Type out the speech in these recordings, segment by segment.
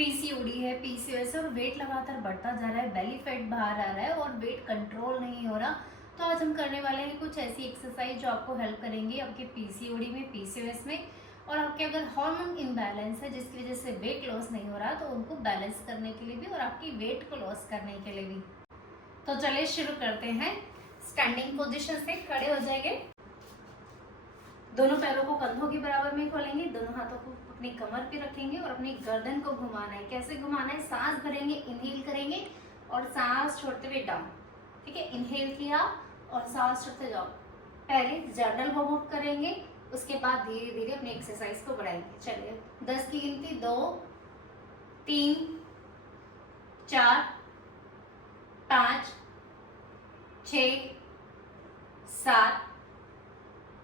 PCOD है, PCOS है और वेट लगातार बढ़ता जा रहा है, बेली फैट बाहर आ रहा है और वेट कंट्रोल नहीं हो रहा, तो आज हम करने वाले हैं कुछ ऐसी एक्सरसाइज जो आपको हेल्प करेंगी आपके पीसीओडी में, पीसीओएस में, और आपके अगर हार्मोन इम्बैलेंस है जिसकी वजह से वेट लॉस नहीं हो रहा तो उनको बैलेंस करने के लिए भी और आपकी वेट को लॉस करने के लिए भी। तो चलिए शुरू करते हैं। स्टैंडिंग पोजीशन से खड़े हो जाएंगे, दोनों पैरों को कंधों के बराबर में खोलेंगे, दोनों हाथों को अपनी कमर पे रखेंगे और अपनी गर्दन को घुमाना है। कैसे घुमाना है? सांस भरेंगे, इनहेल करेंगे और सांस छोड़ते हुए डाउन। ठीक है, इनहेल किया और सांस छोड़ते जाओ। पहले जनरल वार्म अप करेंगे, उसके बाद धीरे धीरे अपनी एक्सरसाइज को बढ़ाएंगे। चलिए 10 की गिनती, 2 3 4 5 6 7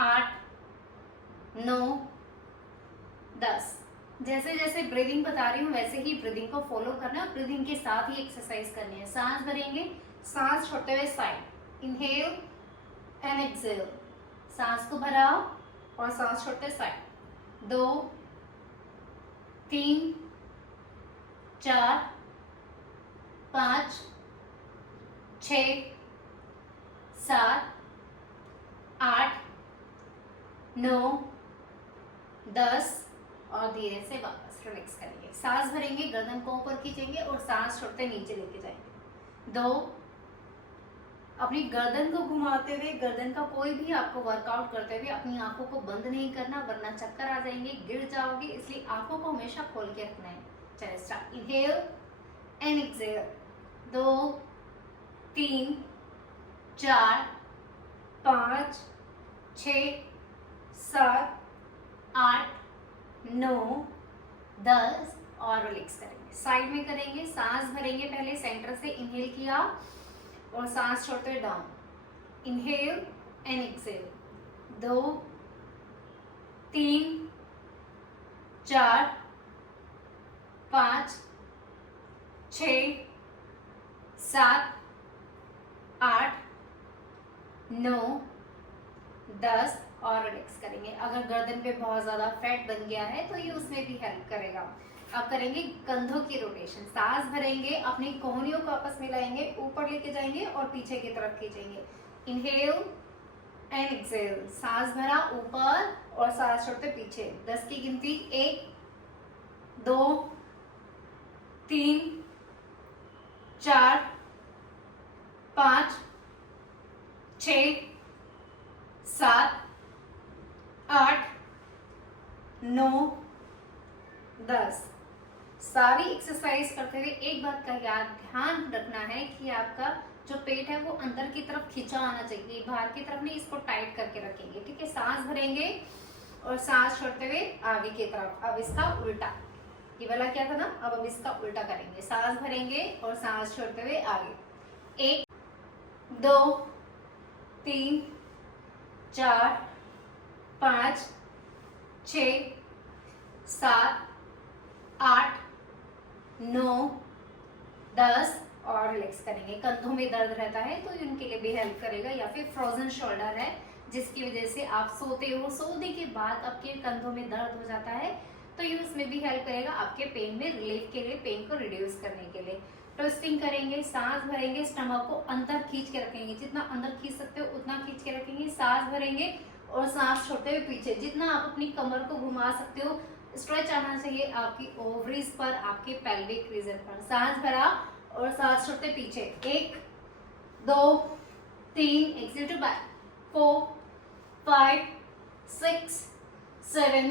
8 9 10। जैसे जैसे ब्रीदिंग बता रही हूँ वैसे ही ब्रीदिंग को फॉलो करना है, ब्रीदिंग के साथ ही एक्सरसाइज करनी है। सांस भरेंगे, सांस छोड़ते हुए साइड, इनहेल एंड एक्सहेल। सांस को भराओ और सांस छोड़ते साइड। 2 3 4 5 6 7 8 9 10 और धीरे से वापस रिलैक्स करेंगे। सांस भरेंगे, गर्दन को ऊपर खींचेंगे और सांस छोड़ते नीचे लेके जाएंगे। 2, अपनी गर्दन को घुमाते हुए, गर्दन का कोई भी आपको वर्कआउट करते हुए अपनी आंखों को बंद नहीं करना वरना चक्कर आ जाएंगे, गिर जाओगे, इसलिए आंखों को हमेशा खोल के रखना है। चलिए स्टार्ट। Inhale and exhale. 2 3 4 5 6 7 8 9 10 और रिलैक्स करेंगे। साइड में करेंगे, सांस भरेंगे, पहले सेंटर से इनहेल किया और सांस छोड़ते हुए डाउन, इनहेल एंड एक्सहेल। 2 3 4 5 6 7 8 9 10 और रिलैक्स करेंगे। अगर गर्दन पे बहुत ज्यादा फैट बन गया है तो ये उसमें भी हेल्प करेगा। अब करेंगे कंधों की रोटेशन। सांस भरेंगे, अपनी कोहनियों को आपस में लाएंगे, ऊपर लेके जाएंगे और पीछे की तरफ खींचेंगे। Inhale and exhale. सांस भरा ऊपर और सांस छोड़ते पीछे। 10 की गिनती, 1 2 3 4 5 6 7 8 9 10। सारी एक्सरसाइज करते हुए एक बात का ध्यान रखना है कि आपका जो पेट है वो अंदर की तरफ खींचा आना चाहिए, बाहर की तरफ नहीं। इसको टाइट करके रखेंगे। ठीक है, सांस भरेंगे और सांस छोड़ते हुए आगे की तरफ। अब इसका उल्टा, ये वाला क्या था ना, अब इसका उल्टा करेंगे। सांस भरेंगे और सांस छोड़ते हुए आगे। 1 2 3 4 5 6 7 8 9 10 और रिलैक्स करेंगे। कंधों में दर्द रहता है तो उनके लिए भी हेल्प करेगा, या फिर फ्रोजन शोल्डर है जिसकी वजह से आप सोते हो, सोने के बाद आपके कंधों में दर्द हो जाता है तो ये उसमें भी हेल्प करेगा आपके पेन में रिलीफ के लिए, पेन को रिड्यूस करने के लिए। ट्विस्टिंग करेंगे, सांस भरेंगे, स्टमक को अंदर खींच के रखेंगे, जितना अंदर खींच सकते हो उतना खींच के रखेंगे। सांस भरेंगे और सांस छोड़ते हुए पीछे, जितना आप अपनी कमर को घुमा सकते हो। स्ट्रेच आना चाहिए आपकी ओवरीज पर, आपके पेल्विक रीजन पर। सांस भरा और सांस छोड़ते पीछे। 1 2 3 एक्सहेल टू बैक, 4 5 6 7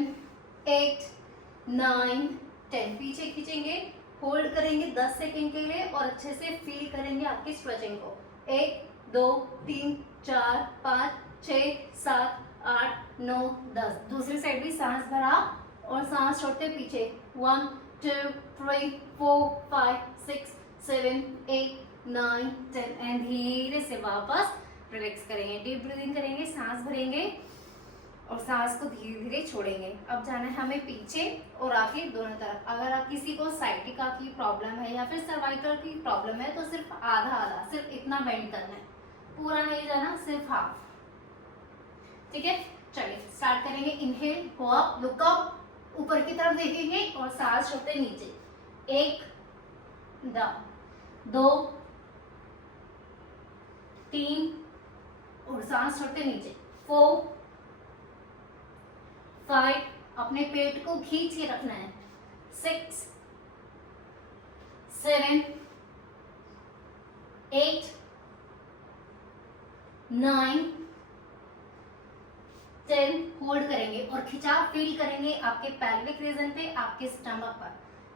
8 9 10। पीछे खींचेंगे, होल्ड करेंगे 10 सेकेंड के लिए और अच्छे से फील करेंगे आपकी स्ट्रेचिंग को। 1 2 3 4 5 6 7 8 9 10। दूसरी साइड भी सांस भरा और सांस छोड़ते पीछे। 1 2 3 4 5 6 7 8 9 10 एंड धीरे से वापस रिलैक्स करेंगे। डीप ब्रीदिंग करेंगे, सांस भरेंगे और सांस को धीरे धीरे छोड़ेंगे। अब जाना है हमें पीछे और आगे दोनों तरफ। अगर आप किसी को साइटिका की प्रॉब्लम है या फिर सर्वाइकल की प्रॉब्लम है तो सिर्फ आधा आधा, सिर्फ इतना बेंड करना है, पूरा नहीं जाना, सिर्फ हाफ। ठीक है, चलिए स्टार्ट करेंगे। Inhale, go up, look up, ऊपर की तरफ देखेंगे और सांस छोड़ते नीचे। 1 डाउन, 2 3 और सांस छोड़ते नीचे, 4 5, अपने पेट को खींच के रखना है, 6 7 8 9 10, होल्ड करेंगे और खिंचाव फील करेंगे आपके पेल्विक रीजन पे, आपके स्टमक पर।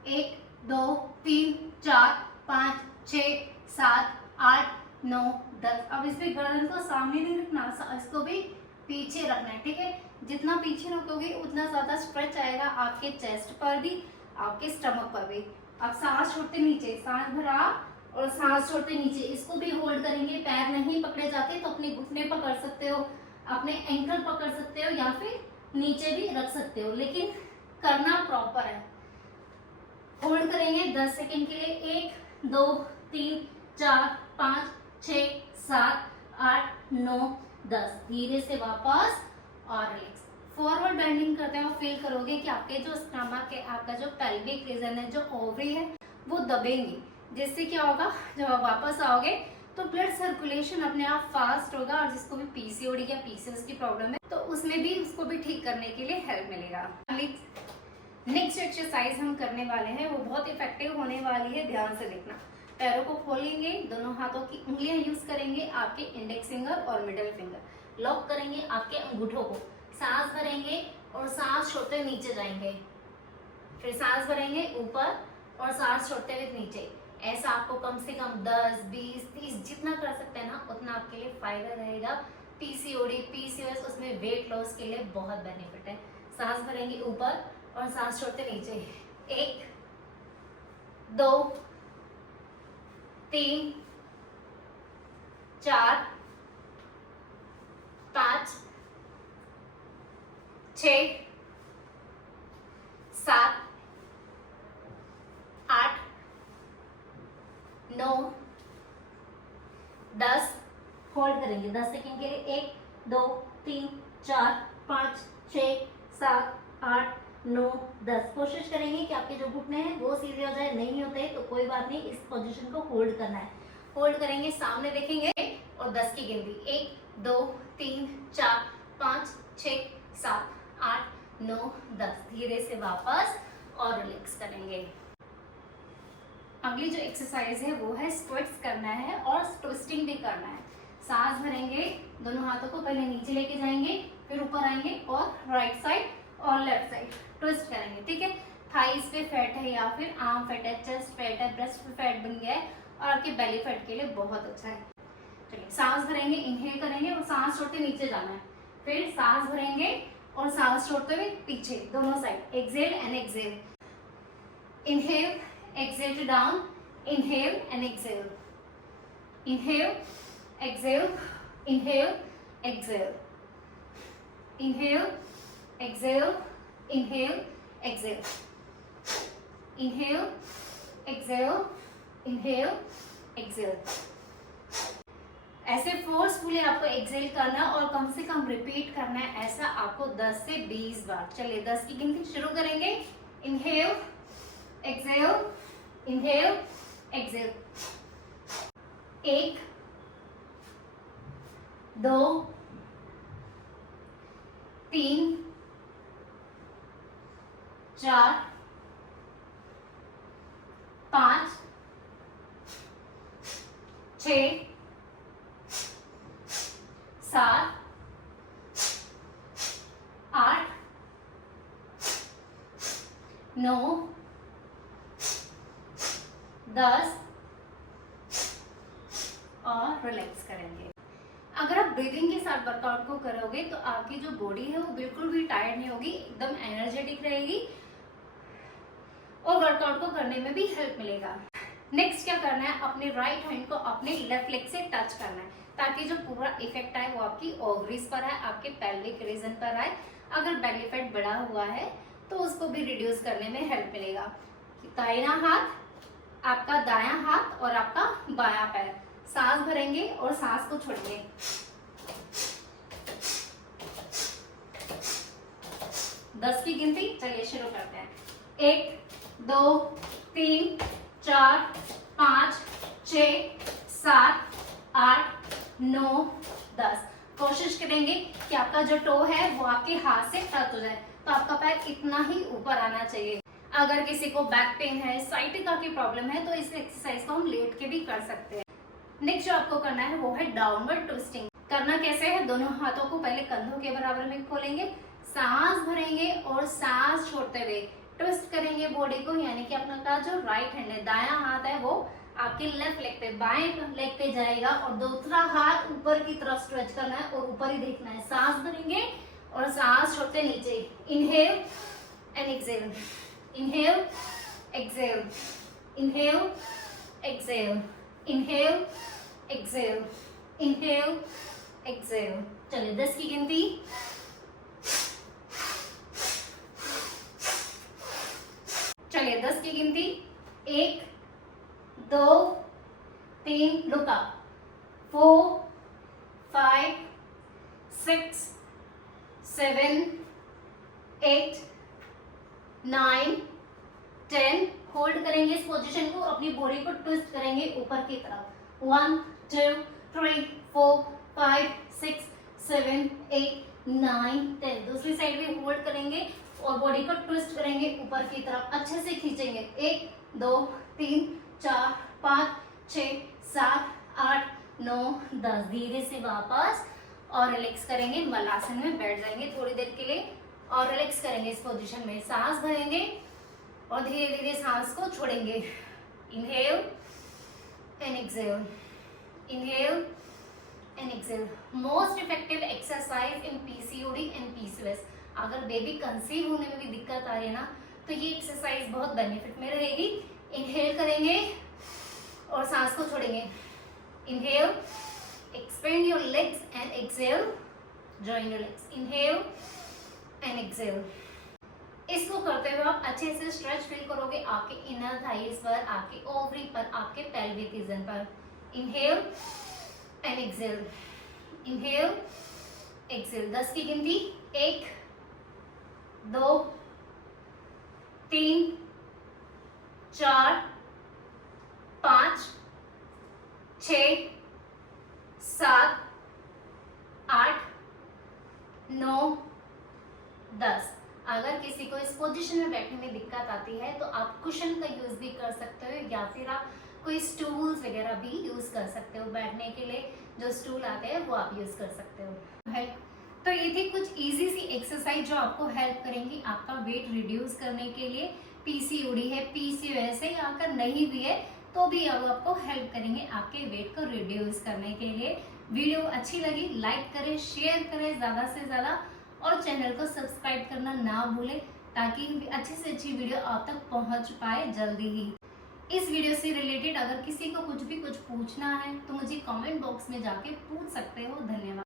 1 2 3 4 5 6 7 8 9 10। अब इस पे गर्दन को सामने नहीं रखना, इसको भी पीछे रखना है, ठीक है। जितना पीछे रखोगे उतना ज्यादा स्ट्रेच आएगा आपके चेस्ट पर भी, आपके स्टमक पर भी। अब सांस छोड़ते नीचे, सांस भरा और सांस छोड़ते नीचे, इसको भी होल्ड करेंगे। पैर नहीं पकड़े जाते तो अपने घुटने पकड़ सकते हो, अपने एंकल पकड़ सकते हो या फिर नीचे भी रख सकते हो, लेकिन करना प्रॉपर है। होल्ड करेंगे 10 सेकेंड के लिए। 1 2 3 4 5 6 7 8 9 10। धीरे से वापस और रिलैक्स। फॉरवर्ड बेंडिंग करते हैं और फील करोगे कि आपके जो स्टमक है, आपका जो पेल्विक रीजन है, जो ओवरी है, वो दबेंगे। जिससे क्या होगा, जब आप वापस आओगे तो ब्लड सर्कुलेशन अपने आप फास्ट होगा, और जिसको भी पीसीओडी या पीसीओएस की प्रॉब्लम है तो उसमें भी उसको भी ठीक करने के लिए हेल्प मिलेगा। नेक्स्ट एक्सरसाइज हम करने वाले हैं, वो बहुत इफेक्टिव होने वाली है, ध्यान से देखना। पैरों को खोलेंगे, दोनों हाथों की उंगलियां यूज करेंगे, आपके इंडेक्स फिंगर और मिडिल फिंगर लॉक करेंगे आपके अंगूठों को। सांस भरेंगे और सांस छोड़ते नीचे जाएंगे, फिर सांस भरेंगे ऊपर और सांस छोड़ते हुए नीचे। ऐसा आपको कम से कम 10 20 30 जितना कर सकते हैं ना, उतना आपके लिए फायदा रहेगा। पीसीओडी पीसीओएस, उसमें वेट लॉस के लिए बहुत बेनिफिट है। सांस भरेंगे ऊपर और सांस छोड़ते नीचे। 1 2 3 4 5 6 7 8 9 10। होल्ड करेंगे 10 सेकेंड के लिए। 1 2 3 4 5 6 7 8 9 10। कोशिश करेंगे कि आपके जो घुटने हैं वो सीधे हो जाए, नहीं होते तो कोई बात नहीं, इस पोजीशन को होल्ड करना है। होल्ड करेंगे, सामने देखेंगे और 10 की गिनती। 1 2 3 4 5 6 7 8 9 10। धीरे से वापस और रिलैक्स करेंगे। अगली जो एक्सरसाइज है वो है स्क्विट्स करना है और ट्विस्टिंग भी करना है। सांस भरेंगे, दोनों हाथों को पहले नीचे लेके जाएंगे, फिर ऊपर आएंगे और राइट साइड और लेफ्ट साइड ट्विस्ट करेंगे, ठीक है। थाइस पे फैट है या फिर आर्म फैट है, चेस्ट फैट है, ब्रेस्ट पे फैट बन गया है और आपके बेली फैट के लिए बहुत अच्छा है। चलिए, सांस भरेंगे, इनहेल करेंगे और सांस छोड़ते नीचे जाना है, फिर सांस भरेंगे और सांस छोड़ते हुए पीछे, दोनों side. Exhale and exhale, inhale, exhale to down, inhale and exhale, inhale, exhale, inhale, exhale, inhale, exhale, inhale, exhale, inhale, exhale, inhale, exhale। ऐसे फोर्सफुली आपको एक्सहेल करना है और कम से कम रिपीट करना है, ऐसा आपको 10 से 20 बार। चलिए 10 की गिनती शुरू करेंगे। Inhale, exhale, inhale, exhale. 1 2 3 4 5 6 7 8 9 10 और रिलैक्स करेंगे। अगर आप ब्रीदिंग के साथ वर्कआउट को करोगे तो आपकी जो बॉडी है वो बिल्कुल भी टायर्ड नहीं होगी, एकदम एनर्जेटिक रहेगी और वर्कआउट को करने में भी हेल्प मिलेगा। नेक्स्ट क्या करना है, अपने राइट हैंड को अपने लेफ्ट लेग से टच करना है ताकि जो पूरा इफेक्ट आए वो आपकी ओवरीज पर आए, आपके पेल्विक रीजन पर आए। अगर बेली फैट बढ़ा हुआ है तो उसको भी रिड्यूस करने में हेल्प मिलेगा। दाहिना हाथ, आपका दायां हाथ और आपका बायां पैर। सांस भरेंगे और सांस को छोड़ेंगे। दस की गिनती, चलिए शुरू करते हैं। 1 2 3 4 5 6 7 8 9 10। कोशिश करेंगे कि आपका जो टो है वो आपके हाथ से टच हो जाए, तो आपका पैर इतना ही ऊपर आना चाहिए। अगर किसी को बैक पेन है, साइटिका की प्रॉब्लम है, तो इस एक्सरसाइज को हम लेट के भी कर सकते हैं। नेक्स्ट जो आपको करना है वो है डाउनवर्ड ट्विस्टिंग। करना कैसे है, दोनों हाथों को पहले कंधों के बराबर में खोलेंगे, सांस भरेंगे और सांस छोड़ते हुए ट्विस्ट करेंगे बॉडी को, यानी कि अपना जो राइट हैंड है, दायां हाथ है, वो आपके लेफ्ट लेग पे, बाएं लेग पे जाएगा और दूसरा हाथ ऊपर की तरफ स्ट्रेच करना है और ऊपर ही देखना है। सांस भरेंगे और सांस छोड़ते नीचे। Inhale and exhale, inhale exhale, inhale exhale, inhale exhale, inhale exhale. चलिए 10 की गिनती। चलिए 10 की गिनती। 1 2 3, लुक अप, 4 5 6 7 8 9 10। होल्ड करेंगे इस पोजीशन को, अपनी बॉडी को ट्विस्ट करेंगे ऊपर की तरफ। 1 2 3 4 5 6 7 8 9 10। दूसरी साइड भी होल्ड करेंगे और बॉडी को ट्विस्ट करेंगे ऊपर की तरफ, अच्छे से खींचेंगे। 1 2 3 4 5 6 7 8 9 10। धीरे से वापस और रिलैक्स करेंगे, मलासन में बैठ जाएंगे थोड़ी देर के लिए और रिलैक्स करेंगे इस पोजीशन में। सांस भरेंगे और धीरे धीरे सांस को छोड़ेंगे। Inhale and exhale, inhale and exhale. Most effective exercise in PCOD and PCOS. अगर बेबी कंसीव होने में भी दिक्कत आ रही है ना, तो ये एक्सरसाइज बहुत बेनिफिट में रहेगी। इनहेल करेंगे और सांस को छोड़ेंगे। Inhale, expand your legs and exhale, join your legs. Inhale and exhale. इसको करते हुए आप अच्छे से स्ट्रेच फील करोगे आपके इनर थाइज पर, आपके ओवरी पर, आपके पेल्विक रीजन पर। Inhale and exhale, inhale exhale. 10 की गिनती। 1 2 3 4 5 6 7 8 9 10। अगर किसी को इस पोजीशन में बैठने में दिक्कत आती है तो आप कुशन का यूज भी कर सकते हो, या फिर आप कोई स्टूल्स वगैरह भी यूज कर सकते हो। बैठने के लिए जो स्टूल आते हैं वो आप यूज कर सकते हो। है तो ये थी कुछ इजी सी एक्सरसाइज जो आपको हेल्प करेंगी आपका वेट रिड्यूस करने के लिए। पीसीओडी है, पीसीओएस है, या अगर नहीं भी है तो भी अब आपको हेल्प करेंगे आपके वेट को रिड्यूस करने के लिए। वीडियो अच्छी लगी लाइक करें, शेयर करें ज्यादा से ज्यादा और चैनल को सब्सक्राइब करना ना भूलें, ताकि अच्छी से अच्छी वीडियो आप तक पहुंच पाए जल्दी ही। इस वीडियो से रिलेटेड अगर किसी को कुछ भी कुछ पूछना है तो मुझे कमेंट बॉक्स में जाके पूछ सकते हो। धन्यवाद।